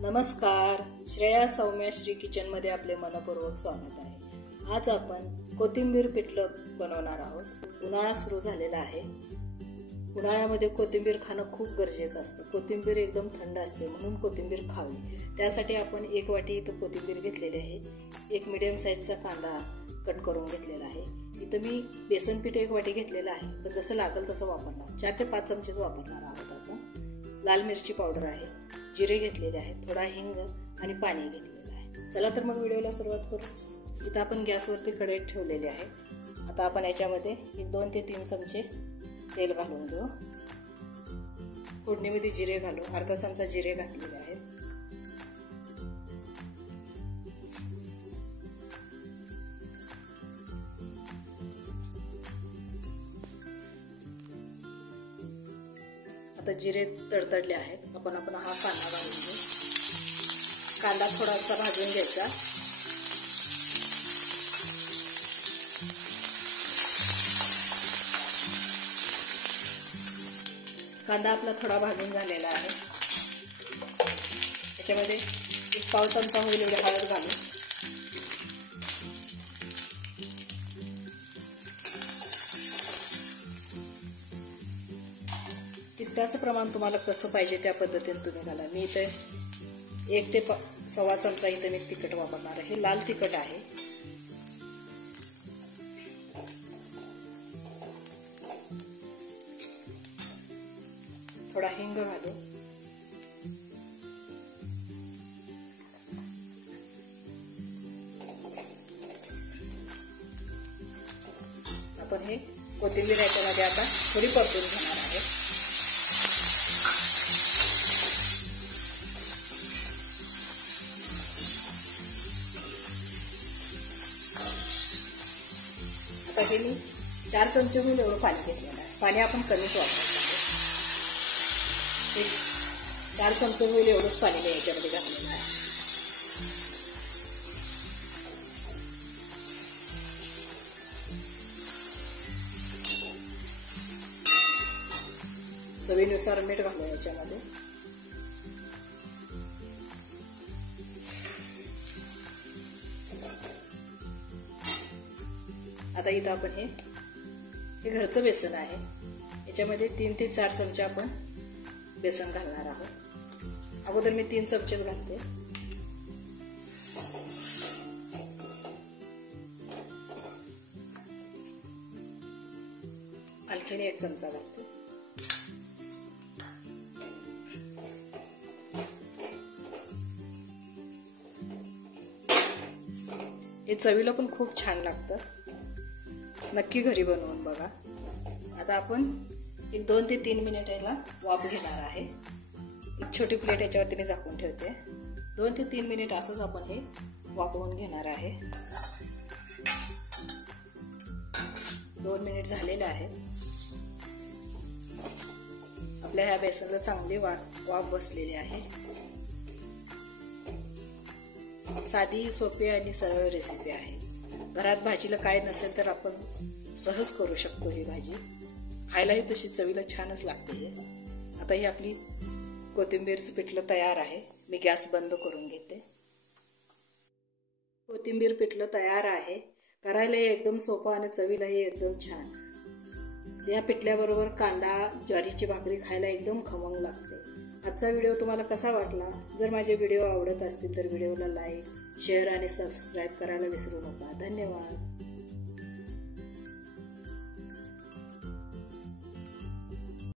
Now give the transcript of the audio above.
नमस्कार, श्रेया सौम्यश्री किचनमध्ये आपले मनपूर्वक स्वागत आहे। आज आपण कोथिंबीर पिठलं बनवणार आहोत। उन्हाळा सुरू झालेला आहे। उन्हाळ्यामध्ये कोथिंबीर खाणं खूप गरजेचं असतं। कोथिंबीर एकदम थंड असते म्हणून कोथिंबीर खावी। त्यासाठी आपण 1 वाटी इथं कोथिंबीर घेतलेली आहे। एक मीडियम साईजचा कांदा कट करून घेतलेला आहे। इथं मी बेसन पीठ 1 वाटी घेतलेलं आहे, पण जसं लागेल तसं वापरणार। 4 ते 5 चमचे वापरणार आहोत आपण। लाल मिरची पावडर आहे, जिरे घेतलेले आहे, थोडा हिंग आणि पाणी घेतलेलं आहे। चला तर मग व्हिडिओला सुरुवात करू। इथं आपण गॅसवरती कढई ठेवलेली आहे। आता आपण याच्यामध्ये 2 ते 3 चमचे तेल घालून घेऊ। फोडणीमध्ये जिरे घालू। अर्धा चमचा जिरे घातलेले आहेत। आता जिरे तडतडले आहेत। आपण हा कांदा घालून घेऊ। कांदा थोडासा भाजून घ्यायचा। कांदा आपला थोडा भाजून झालेला आहे। याच्यामध्ये 1 पाव चमचा होईल एवढी हळद घालू। तिखटाचं प्रमाण तुम्हाला कसं पाहिजे त्या पद्धतीने तुम्ही घाला। मी इथे 1 ते 1.25 चमचा इथे मी तिखट वापरणार आहे। लाल तिखट आहे। थोडा हिंग घालू। आपण हे कोथिंबीर याच्यामध्ये आता थोडी परतून घेणार आहे। आता हे मी 4 चमचे होईल एवढं पाणी घेतलेलं आहे। पाणी आपण कमीच वापरायचं आहे। 4 चमचे होईल एवढंच पाणी मी याच्यामध्ये घातलेलं आहे। चवीनुसार मीठ घालू याच्यामध्ये। आता इथं आपण हे घरचं बेसन आहे। याच्यामध्ये 3 ते 4 चमचे आपण बेसन घालणार आहोत। अगोदर मी 3 चमचेच घालते। आणखीन 1 चमचा घालते। हे चवीला पण खूप छान लागतं। नक्की घरी बनवून बघा। आता आपण 2 ते 3 मिनिट याला वाफ घेणार आहे। एक छोटी प्लेट याच्यावरती मी झाकून ठेवते। 2 ते 3 मिनिट असंच आपण हे वाफवून घेणार आहे। 2 मिनिट झालेले आहेत। आपल्या ह्या बेसनला चांगली वाफ बसलेली आहे। साधी, सोपी आणि सरळ रेसिपी आहे। घरात भाजीला काय नसेल तर आपण सहज करू शकतो ही भाजी। खायलाही तशी चवीला छानच लागते। आता ही आपली कोथिंबीरचं पिठलं तयार आहे। मी गॅस बंद करून घेते। कोथिंबीर पिठलं तयार आहे। करायलाही एकदम सोपं आणि चवीलाही एकदम छान। या पिठल्याबरोबर कांदा, ज्वारीची भाकरी खायला एकदम खमंग लागते। आजचा व्हिडिओ तुम्हाला कसा वाटला? जर माझे व्हिडिओ आवडत असतील तर व्हिडिओला लाईक, शेअर आणि सबस्क्राईब करायला विसरू नका। धन्यवाद।